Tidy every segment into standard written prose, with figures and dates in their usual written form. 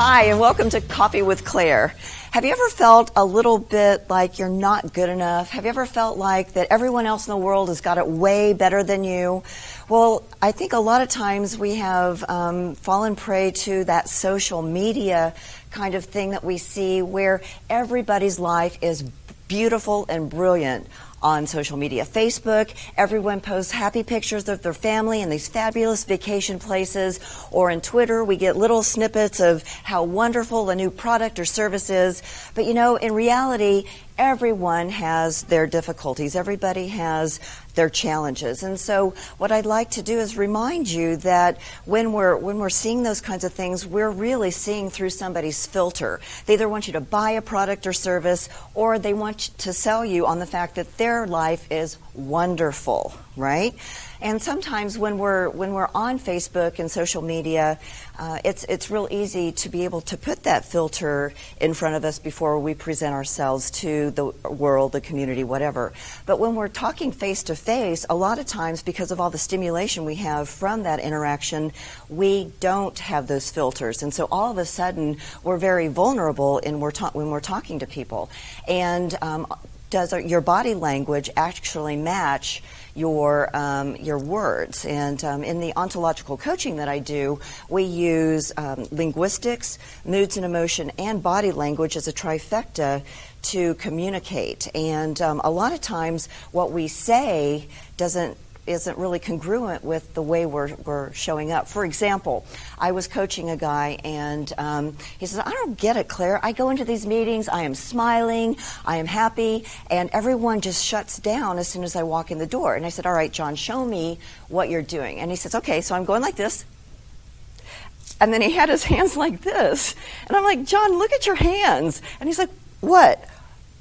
Hi, and welcome to Coffee with Claire. Have you ever felt a little bit like you're not good enough? Have you ever felt like that everyone else in the world has got it way better than you? Well, I think a lot of times we have fallen prey to that social media kind of thing that we see where everybody's life is beautiful and brilliant on social media. Facebook, everyone posts happy pictures of their family in these fabulous vacation places, or in Twitter, we get little snippets of how wonderful a new product or service is. But you know, in reality, everyone has their difficulties. Everybody has their challenges. And so what I'd like to do is remind you that when we're seeing those kinds of things, we're really seeing through somebody's filter. They either want you to buy a product or service, or they want to sell you on the fact that their life is wonderful, right? And sometimes when we're on Facebook and social media, it's real easy to be able to put that filter in front of us before we present ourselves to the world, the community, whatever. But when we're talking face to face, a lot of times because of all the stimulation we have from that interaction, we don't have those filters. And so all of a sudden, we're very vulnerable when we're talking to people. And does your body language actually match your words? And in the ontological coaching that I do, we use linguistics, moods and emotion, and body language as a trifecta to communicate. And a lot of times what we say isn't really congruent with the way we're showing up. For example, I was coaching a guy, and he says, I don't get it, Claire. I go into these meetings, I am smiling, I am happy, and everyone just shuts down as soon as I walk in the door. And I said, all right, John, show me what you're doing. And he says, okay, so I'm going like this. And then he had his hands like this. And I'm like, John, look at your hands. And he's like, what?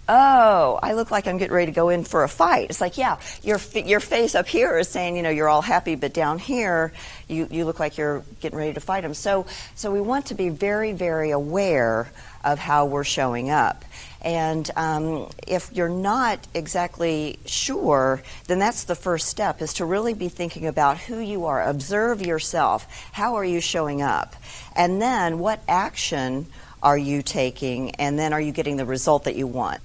Oh, I look like I'm getting ready to go in for a fight. It's like, yeah, your face up here is saying, you know, you're all happy, but down here, you look like you're getting ready to fight him. So we want to be very, very aware of how we're showing up. And if you're not exactly sure, then that's the first step, is to really be thinking about who you are. Observe yourself. How are you showing up? And then what action are you taking? And then are you getting the result that you want?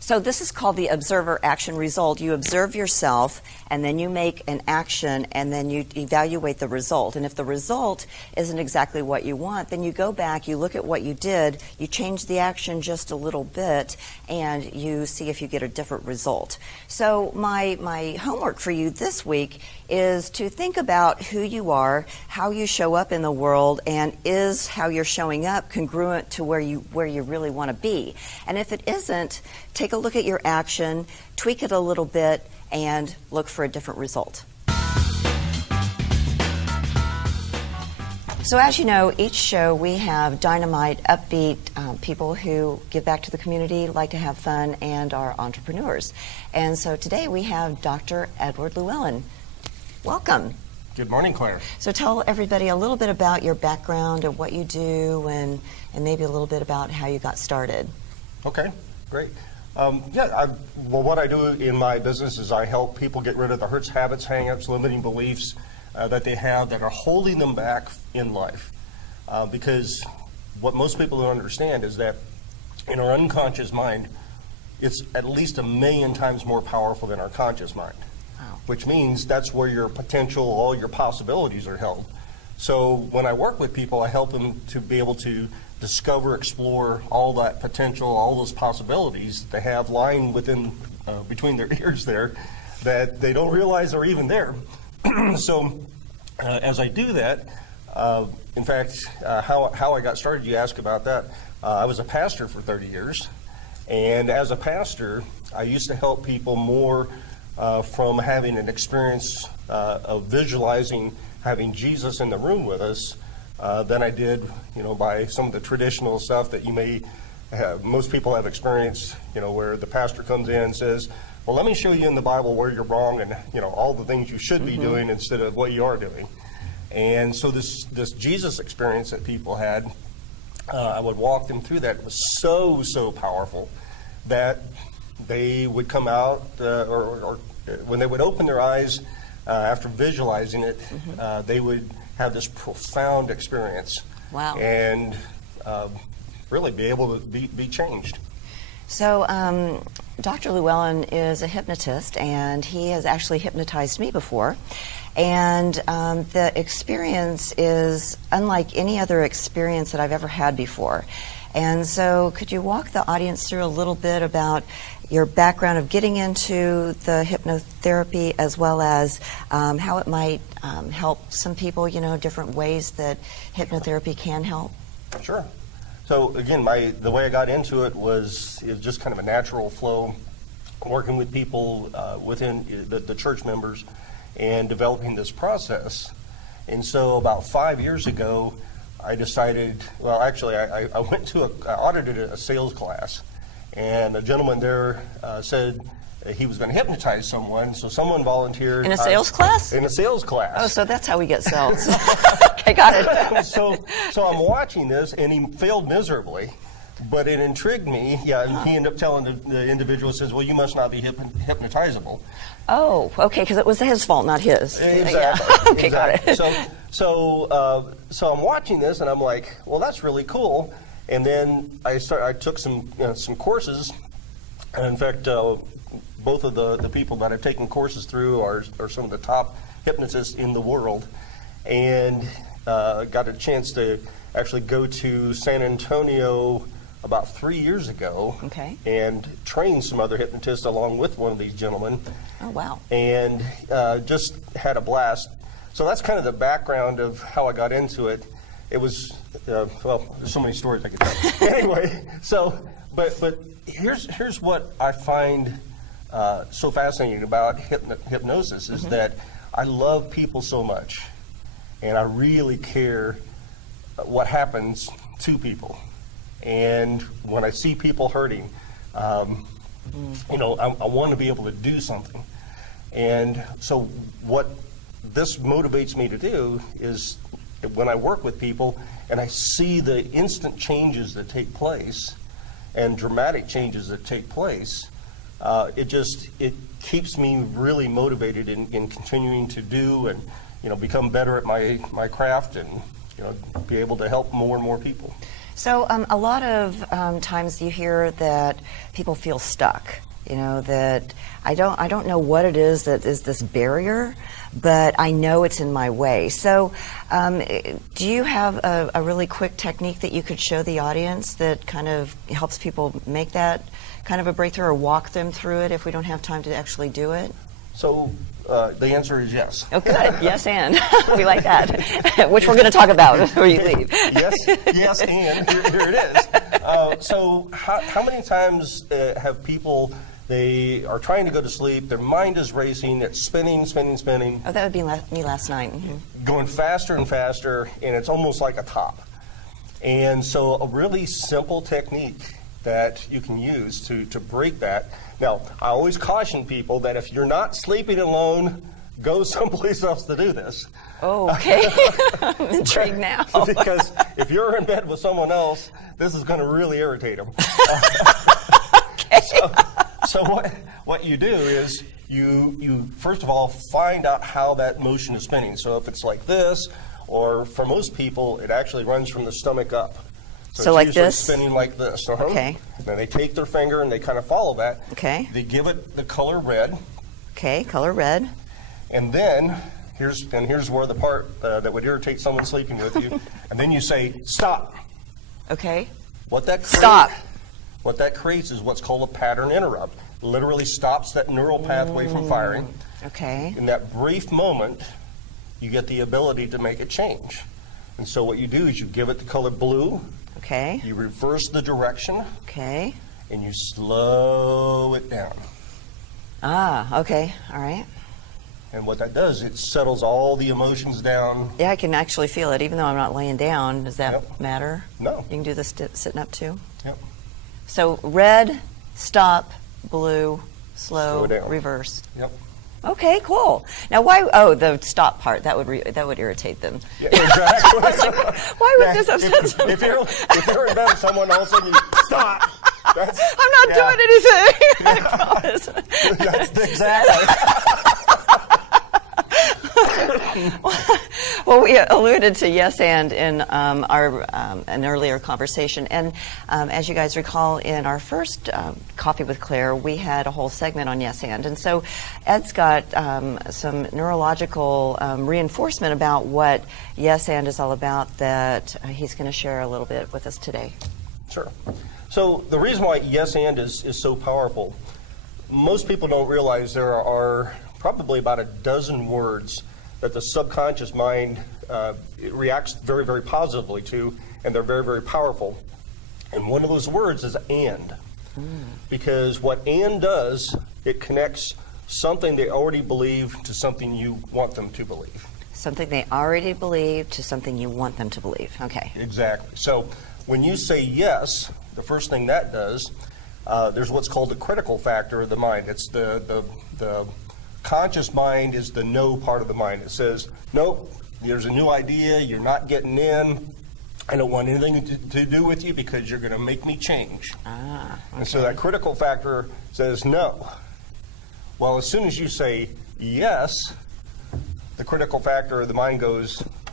So this is called the observer action result. You observe yourself, and then you make an action, and then you evaluate the result. And if the result isn't exactly what you want, then you go back, you look at what you did, you change the action just a little bit, and you see if you get a different result. So my homework for you this week is to think about who you are, how you show up in the world, and is how you're showing up congruent to where you really want to be. And if it isn't, take a look at your action, tweak it a little bit, and look for a different result. So as you know, each show we have dynamite, upbeat people who give back to the community, like to have fun, and are entrepreneurs. And so today we have Dr. Edward Lewellen. Welcome. Good morning, Claire. So tell everybody a little bit about your background and what you do, and maybe a little bit about how you got started. Okay, great. Well, what I do in my business is I help people get rid of the hurts, habits, hang-ups, limiting beliefs that they have that are holding them back in life. Because what most people don't understand is that in our unconscious mind, it's at least 1,000,000 times more powerful than our conscious mind. Wow. Which means that's where your potential, all your possibilities are held. So when I work with people, I help them to be able to discover, explore all that potential, all those possibilities that they have lying within, between their ears there, that they don't realize are even there. So as I do that, in fact, how I got started, you asked about that. I was a pastor for 30 years, and as a pastor, I used to help people more from having an experience of visualizing having Jesus in the room with us than I did, by some of the traditional stuff that you may have. Most people have experienced, where the pastor comes in and says, well, let me show you in the Bible where you're wrong and, all the things you should be doing instead of what you are doing. And so this Jesus experience that people had, I would walk them through that. It was so powerful that they would come out, or when they would open their eyes after visualizing it, they would have this profound experience. Wow. And really be able to be changed. So Dr. Lewellen is a hypnotist, and he has actually hypnotized me before. And the experience is unlike any other experience that I've ever had before. And so could you walk the audience through a little bit about your background of getting into the hypnotherapy, as well as how it might help some people, you know, different ways that hypnotherapy can help? Sure. So again, the way I got into it was just kind of a natural flow, working with people within the church members and developing this process. And so about 5 years ago, I decided, well, actually, I went to I audited a sales class, and a gentleman there said he was going to hypnotize someone, so someone volunteered. In a sales class? In a sales class. Oh, so that's how we get sales. Okay, got it. So I'm watching this, and he failed miserably, but it intrigued me. Yeah, and he ended up telling the individual, says, well, you must not be hypnotizable. Oh, okay, because it was his fault, not his. Exactly. Yeah. Okay, exactly. got it. So I'm watching this, and I'm like, well, that's really cool. And then I took some courses, and in fact, both of the people that I've taken courses through are some of the top hypnotists in the world, and got a chance to actually go to San Antonio about 3 years ago, okay, and train some other hypnotists along with one of these gentlemen. Oh, wow. And just had a blast. So that's kind of the background of how I got into it. It was, well, there's so many stories I could tell. Anyway, but here's what I find so fascinating about hypnosis is that I love people so much, and I really care what happens to people. And when I see people hurting, you know, I want to be able to do something. And so what this motivates me to do is when I work with people and I see the instant changes that take place and dramatic changes that take place, it keeps me really motivated in continuing to do and, you know, become better at my craft and, you know, be able to help more and more people. So a lot of times you hear that people feel stuck, you know, that I don't know what it is that is this barrier, but I know it's in my way. So do you have a really quick technique that you could show the audience that kind of helps people make that kind of a breakthrough, or walk them through it if we don't have time to actually do it? So the answer is yes. Oh, good. Yes, and. We like that. Which we're going to talk about before you leave. Yes, and. Here it is. So how many times have people, they are trying to go to sleep, their mind is racing, it's spinning. Oh, that would be me last night. Going faster and faster, and it's almost like a top. And so a really simple technique that you can use to break that. Now, I always caution people that if you're not sleeping alone, go someplace else to do this. Oh, okay. I'm intrigued now. Because if you're in bed with someone else, this is going to really irritate them. Okay. So what you do is you first of all find out how that motion is spinning. So if it's like this, or for most people, it actually runs from the stomach up. So like this? Spinning like this. Okay. Then they take their finger and they kind of follow that. Okay. They give it the color red. Okay, color red. And then here's where the part that would irritate someone sleeping with you. And then you say stop. Okay. Stop. What that creates is what's called a pattern interrupt. Literally stops that neural pathway from firing. Okay. In that brief moment, you get the ability to make a change. And so what you do is you give it the color blue. Okay. You reverse the direction. Okay. And you slow it down. Ah, okay. All right. And what that does, it settles all the emotions down. Yeah, I can actually feel it, even though I'm not laying down. Does that matter? No. You can do this sitting up too? Yep. So red, stop, blue, slow down. reverse. Yep. Okay, cool. Now, why? Oh, the stop part that would irritate them. Yeah, exactly. Why would this upset someone? If you're in bed with someone else and you stop, I'm not doing anything. I promise. That's exactly. Well, we alluded to yes and in an earlier conversation, and as you guys recall, in our first Coffee with Claire, we had a whole segment on yes and so Ed's got some neurological reinforcement about what yes and is all about that he's going to share a little bit with us today. Sure. So the reason why yes and is so powerful, most people don't realize there are probably about a dozen words that the subconscious mind reacts very, very positively to, and they're very, very powerful. And one of those words is and. Because what and does, it connects something they already believe to something you want them to believe. Something they already believe to something you want them to believe. Okay. Exactly. So when you say yes, the first thing that does, there's what's called the critical factor of the mind. It's the conscious mind is the no part of the mind. It says, nope, there's a new idea, you're not getting in, I don't want anything to do with you because you're going to make me change. Okay. And so that critical factor says no. Well, as soon as you say yes, the critical factor of the mind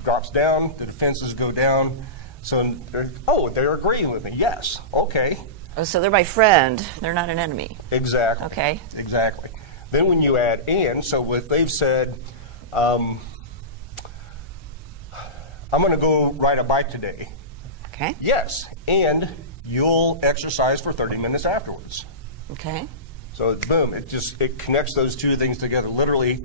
drops down, the defenses go down. So, they're agreeing with me. Yes. Okay. Oh, so they're my friend. They're not an enemy. Exactly. Okay. Exactly. Then when you add and, so if they've said, I'm going to go ride a bike today. Okay. Yes. And you'll exercise for 30 minutes afterwards. Okay. So boom, it connects those two things together. Literally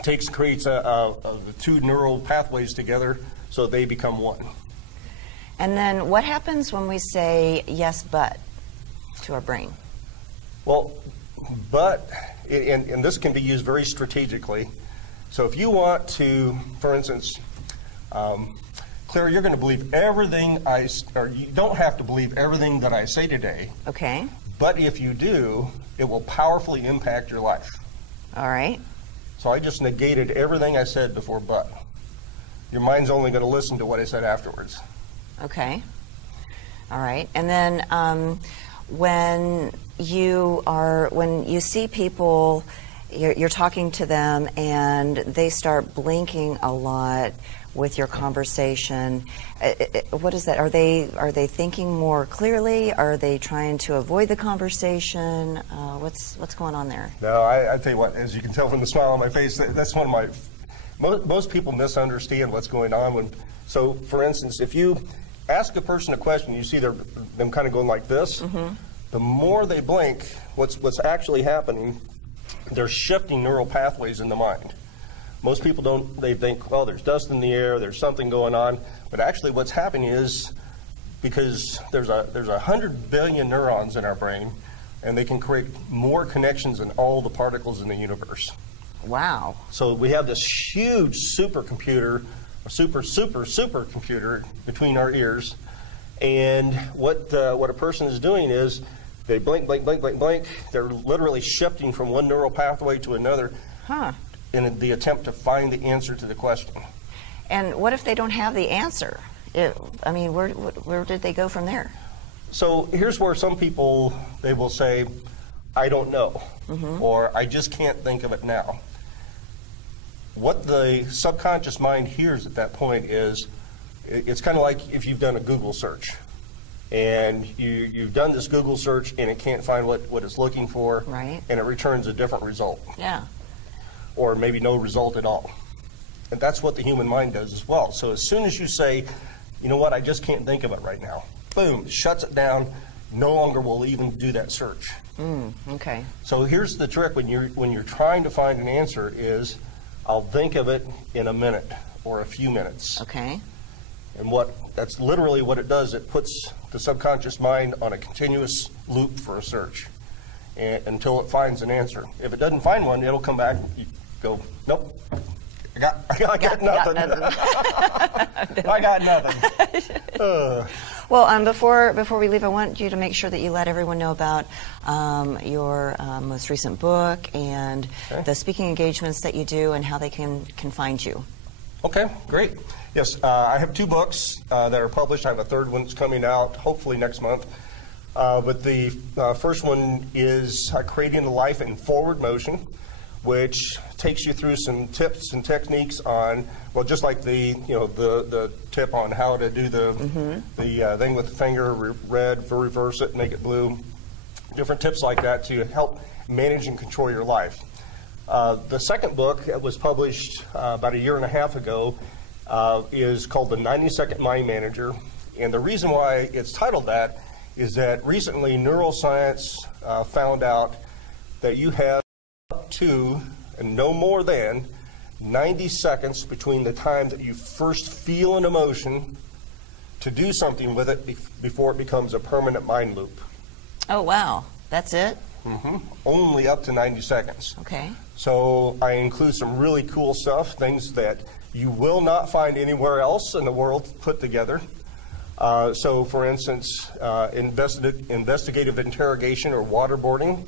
creates the two neural pathways together so they become one. And then what happens when we say yes but to our brain? Well, but, and this can be used very strategically. So if you want to, for instance, Claire, you're going to believe everything or you don't have to believe everything that I say today. Okay. But if you do, it will powerfully impact your life. All right. So I just negated everything I said before but. Your mind's only going to listen to what I said afterwards. Okay. All right. And then when you see people, you're talking to them and they start blinking a lot with your conversation, what is that? Are they thinking more clearly? Are they trying to avoid the conversation? What's going on there? No, I tell you what, as you can tell from the smile on my face, that's one of my, most people misunderstand what's going on. So for instance, if you ask a person a question, you see them kind of going like this, the more they blink, what's actually happening, they're shifting neural pathways in the mind. Most people don't, they think, well, there's dust in the air, there's something going on, but actually what's happening is because there's 100 billion neurons in our brain, and they can create more connections than all the particles in the universe. Wow. So we have this huge supercomputer, supercomputer between our ears, and what a person is doing is they blink, blink, blink, blink, blink. They're literally shifting from one neural pathway to another in the attempt to find the answer to the question. And what if they don't have the answer? Where did they go from there? So here's where some people, they will say, I don't know, or I just can't think of it now. What the subconscious mind hears at that point is, it's kind of like if you've done a Google search. And you've done this Google search and it can't find what it's looking for, right, and it returns a different result. Yeah. Or maybe no result at all. And that's what the human mind does as well. So as soon as you say, you know what, I just can't think of it right now, boom, shuts it down, no longer will even do that search. Okay. So here's the trick when you're trying to find an answer is, I'll think of it in a minute or a few minutes. Okay. And that's literally what it does. It puts the subconscious mind on a continuous loop for a search until it finds an answer. If it doesn't find one, it'll come back. You go, nope, I got nothing. I got nothing. Well, before we leave, I want you to make sure that you let everyone know about your most recent book and the speaking engagements that you do and how they can find you. Okay, great. Yes, I have 2 books that are published. I have a third one that's coming out hopefully next month. But the first one is Creating a Life in Forward Motion, which takes you through some tips and techniques on, well, just like the tip on how to do the thing with the finger, red, reverse it, make it blue. Different tips like that to help manage and control your life. The second book that was published about 1.5 years ago is called The 90-Second Mind Manager. And the reason why it's titled that is that recently neuroscience found out that you have up to, and no more than, 90 seconds between the time that you first feel an emotion to do something with it before it becomes a permanent mind loop. Oh, wow. That's it? Only up to 90 seconds. Okay. So I include some really cool stuff, things that you will not find anywhere else in the world put together. So, for instance, investigative interrogation or waterboarding.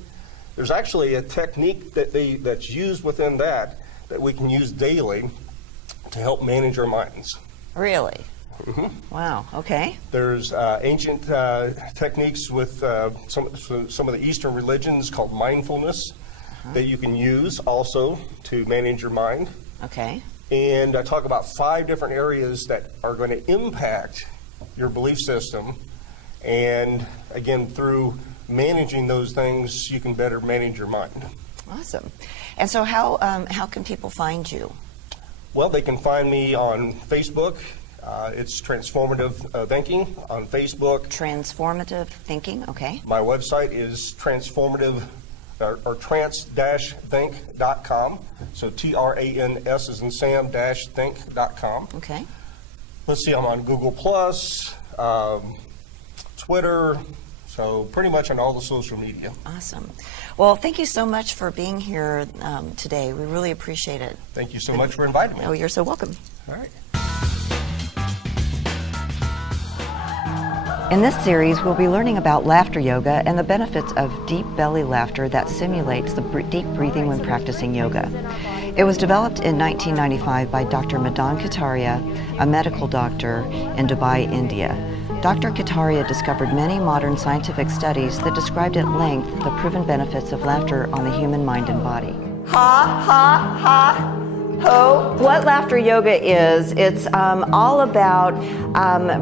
There's actually a technique that's used within that we can use daily to help manage our minds. Really? Wow, okay. There's ancient techniques with some of the Eastern religions called mindfulness that you can use also to manage your mind. Okay. And I talk about 5 different areas that are going to impact your belief system. And again, through managing those things, you can better manage your mind. Awesome. And so how can people find you? Well, they can find me on Facebook. It's Transformative Thinking on Facebook. Transformative Thinking, okay. My website is trans-think.com. So TRANS as in Sam -think.com. Okay. Let's see, I'm on Google+, Twitter, so pretty much on all the social media. Awesome. Well, thank you so much for being here today. We really appreciate it. Thank you so much for inviting me. Oh, you're so welcome. All right. In this series, we'll be learning about laughter yoga and the benefits of deep belly laughter that simulates the deep breathing when practicing yoga. It was developed in 1995 by Dr. Madan Kataria, a medical doctor in Dubai, India. Dr. Kataria discovered many modern scientific studies that described at length the proven benefits of laughter on the human mind and body. Ha, ha, ha. Ho. What laughter yoga is, it's all about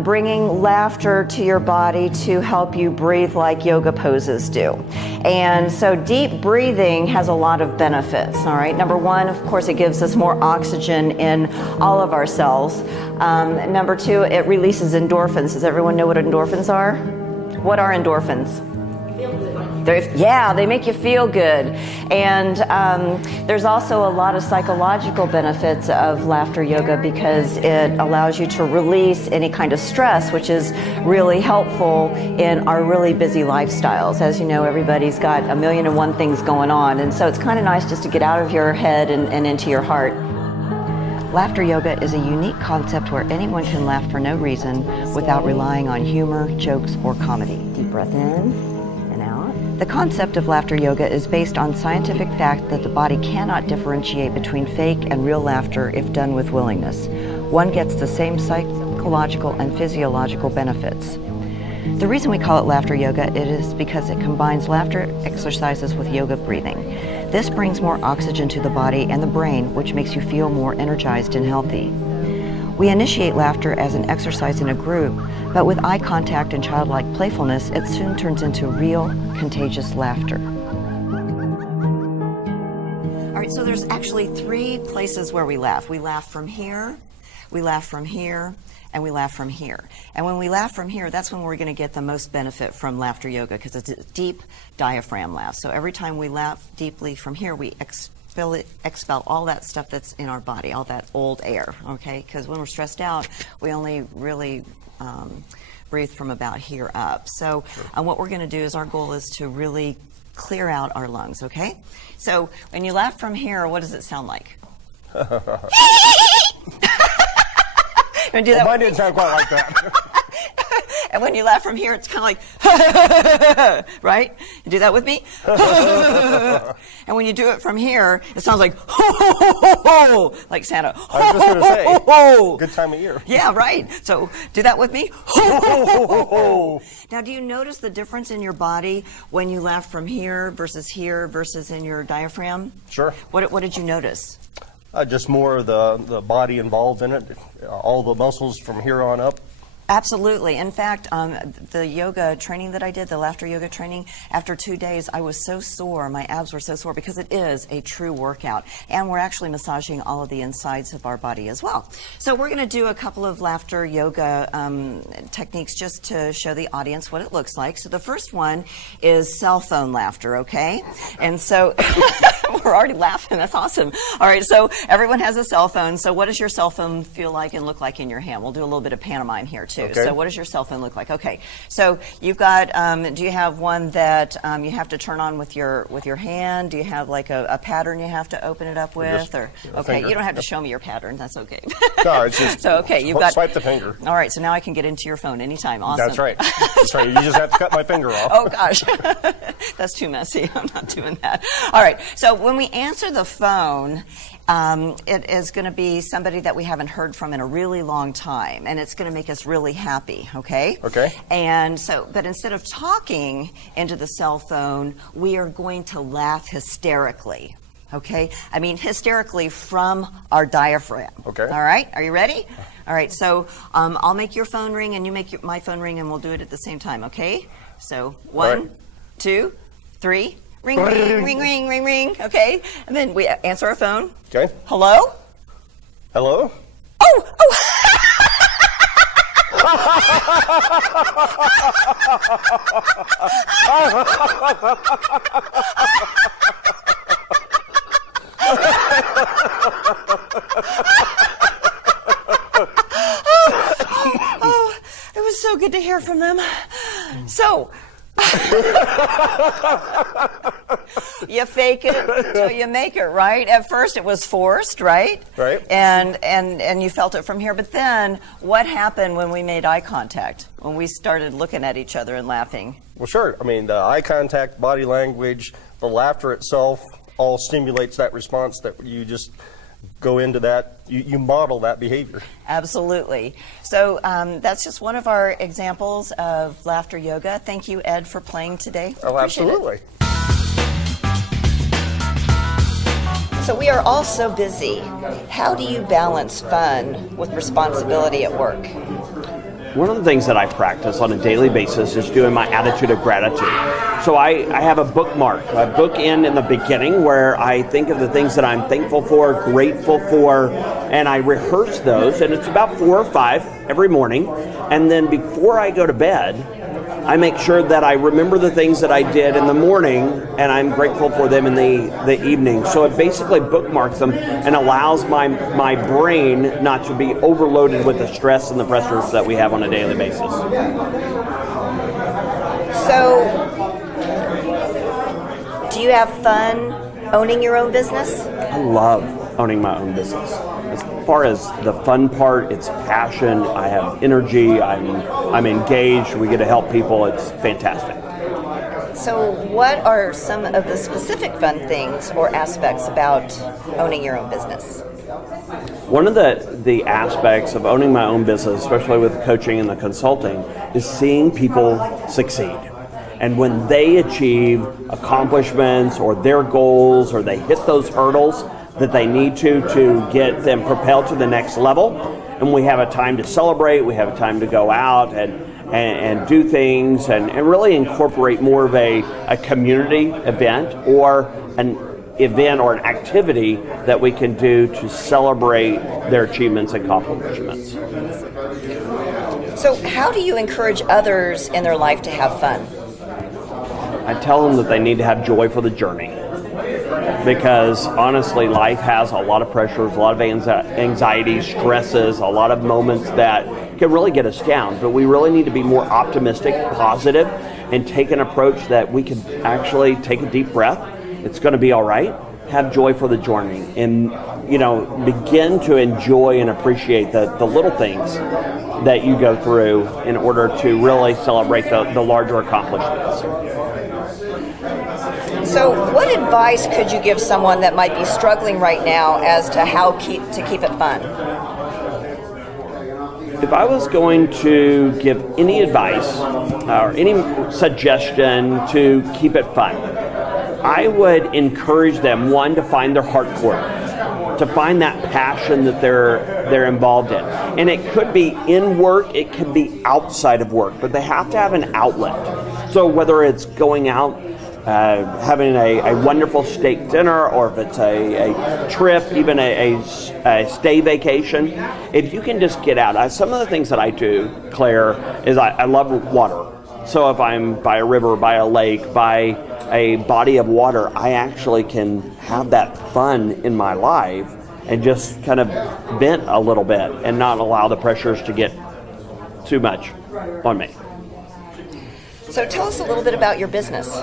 bringing laughter to your body to help you breathe like yoga poses do. And so deep breathing has a lot of benefits, all right? Number one, of course, it gives us more oxygen in all of our cells. Number two, it releases endorphins. Does everyone know what endorphins are? What are endorphins? They make you feel good. And there's also a lot of psychological benefits of laughter yoga because it allows you to release any kind of stress, which is really helpful in our really busy lifestyles. As you know, everybody's got 1,000,001 things going on, and so it's kind of nice just to get out of your head and into your heart. Laughter yoga is a unique concept where anyone can laugh for no reason without relying on humor, jokes, or comedy. Deep breath in and out. The concept of laughter yoga is based on scientific fact that the body cannot differentiate between fake and real laughter if done with willingness. One gets the same psychological and physiological benefits. The reason we call it laughter yoga is because it combines laughter exercises with yoga breathing. This brings more oxygen to the body and the brain, which makes you feel more energized and healthy. We initiate laughter as an exercise in a group, but with eye contact and childlike playfulness, it soon turns into real, contagious laughter. All right, so there's actually 3 places where we laugh. We laugh from here, we laugh from here, and we laugh from here. And when we laugh from here, that's when we're going to get the most benefit from laughter yoga because it's a deep diaphragm laugh. So every time we laugh deeply from here, we expel all that stuff that's in our body, all that old air, okay? Because when we're stressed out, we only really breathe from about here up. So what we're going to do is our goal is to really clear out our lungs, okay? So when you laugh from here, what does it sound like? Well, mine didn't sound quite like that. And when you laugh from here, it's kind of like, right? You do that with me? And when you do it from here, it sounds like, like Santa. I was just going to say, good time of year. Yeah, right. So do that with me. Now, do you notice the difference in your body when you laugh from here versus in your diaphragm? Sure. What did you notice? Just more of the body involved in it, all the muscles from here on up. Absolutely. In fact, the yoga training that I did, the laughter yoga training, after 2 days, I was so sore. My abs were so sore because it is a true workout. And we're actually massaging all of the insides of our body as well. So we're going to do a couple of laughter yoga techniques just to show the audience what it looks like. So the first one is cell phone laughter, okay? And so we're already laughing. That's awesome. All right, so everyone has a cell phone. So what does your cell phone feel like and look like in your hand? We'll do a little bit of pantomime here, too. Okay. So what does your cell phone look like? Okay, so you've got, do you have one that you have to turn on with your hand? Do you have like a pattern you have to open it up with? Or okay, you don't have to show me your pattern. That's okay. No, it's just so okay, you've got swipe the finger. All right, so now I can get into your phone anytime. Awesome. That's right. That's right. You just have to cut my finger off. Oh gosh, that's too messy. I'm not doing that. All right, so when we answer the phone, it is going to be somebody that we haven't heard from in a really long time, and it's going to make us really happy, okay? Okay. And so, but instead of talking into the cell phone, we are going to laugh hysterically, okay? I mean, hysterically from our diaphragm. Okay. All right, are you ready? All right, so I'll make your phone ring, and you make my phone ring, and we'll do it at the same time, okay? So 1, 2, 3. Ring, ring, ring, ring, ring, ring. Okay, and then we answer our phone. Okay. Hello? Hello? Oh! Oh, it was so good to hear from them. So, you fake it till you make it, right? At first it was forced, right? Right. And you felt it from here. But then what happened when we made eye contact? When we started looking at each other and laughing? Well, sure. I mean, the eye contact, body language, the laughter itself all stimulates that response that you just go into that, you model that behavior. Absolutely. So that's just one of our examples of laughter yoga. Thank you, Ed, for playing today. Oh, absolutely. So we are all so busy. How do you balance fun with responsibility at work? One of the things that I practice on a daily basis is doing my attitude of gratitude. So I have a bookmark, a bookend in the beginning where I think of the things that I'm thankful for, grateful for, and I rehearse those, and it's about 4 or 5 every morning. And then before I go to bed, I make sure that I remember the things that I did in the morning, and I'm grateful for them in the evening. So it basically bookmarks them and allows my brain not to be overloaded with the stress and the pressures that we have on a daily basis. So, do you have fun owning your own business? I love owning my own business. As far as the fun part, it's passion. I have energy. I'm engaged. We get to help people. It's fantastic. So what are some of the specific fun things or aspects about owning your own business? One of the aspects of owning my own business, especially with coaching and the consulting, is seeing people succeed. And when they achieve accomplishments or their goals or they hit those hurdles that they need to get them propelled to the next level, and we have a time to celebrate, we have a time to go out and do things and really incorporate more of a community event or an event or an activity that we can do to celebrate their achievements and accomplishments. So how do you encourage others in their life to have fun? I tell them that they need to have joy for the journey, because honestly life has a lot of pressures, a lot of anxiety, stresses, a lot of moments that can really get us down, but we really need to be more optimistic, positive, and take an approach that we can actually take a deep breath. It's going to be all right. have joy for the journey, and begin to enjoy and appreciate the little things that you go through in order to really celebrate the larger accomplishments. So what advice could you give someone that might be struggling right now as to how to keep it fun? If I was going to give any advice or any suggestion to keep it fun, I would encourage them, one, to find their heart core, to find that passion that they're involved in. And it could be in work, it could be outside of work, but they have to have an outlet. So whether it's going out, having a wonderful steak dinner, or if it's a trip, even a stay vacation, if you can just get out. Some of the things that I do, Claire, is I love water. So if I'm by a river, by a lake, by a body of water, I actually can have that fun in my life and just kind of vent a little bit and not allow the pressures to get too much on me. So tell us a little bit about your business.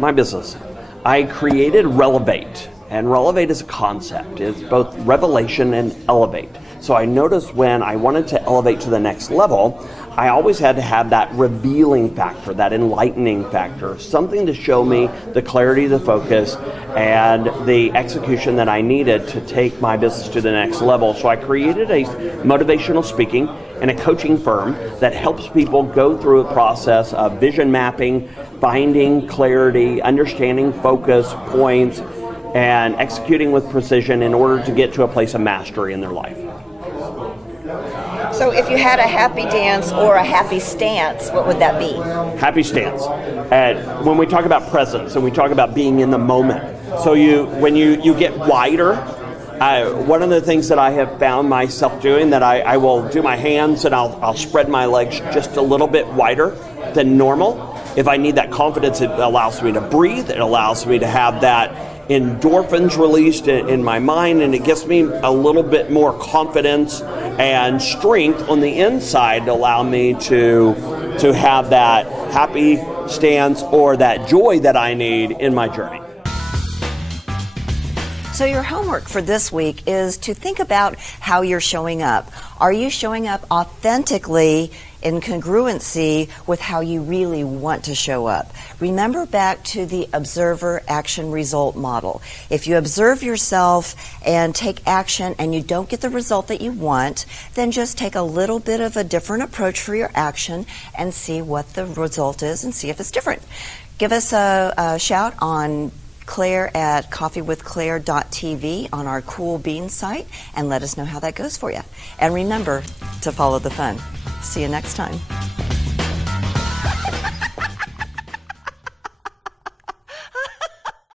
My business. I created Relevate, and Relevate is a concept. It's both revelation and elevate. So I noticed when I wanted to elevate to the next level, I always had to have that revealing factor, that enlightening factor, something to show me the clarity, the focus, and the execution that I needed to take my business to the next level. So I created a motivational speaking and a coaching firm that helps people go through a process of vision mapping, finding clarity, understanding focus points, and executing with precision in order to get to a place of mastery in their life. So if you had a happy dance or a happy stance, what would that be? Happy stance. When we talk about presence and we talk about being in the moment, so when you get wider, one of the things that I have found myself doing, that I will do my hands and I'll spread my legs just a little bit wider than normal. If I need that confidence, it allows me to breathe. It allows me to have that endorphins released in my mind, and it gives me a little bit more confidence and strength on the inside to allow me to have that happy stance or that joy that I need in my journey. So your homework for this week is to think about how you're showing up. Are you showing up authentically in congruency with how you really want to show up? Remember back to the observer action result model. If you observe yourself and take action and you don't get the result that you want, then just take a little bit of a different approach for your action and see what the result is and see if it's different. Give us a shout on Claire at coffeewithclaire.tv on our Cool Beans site and let us know how that goes for you. And remember to follow the fun. See you next time.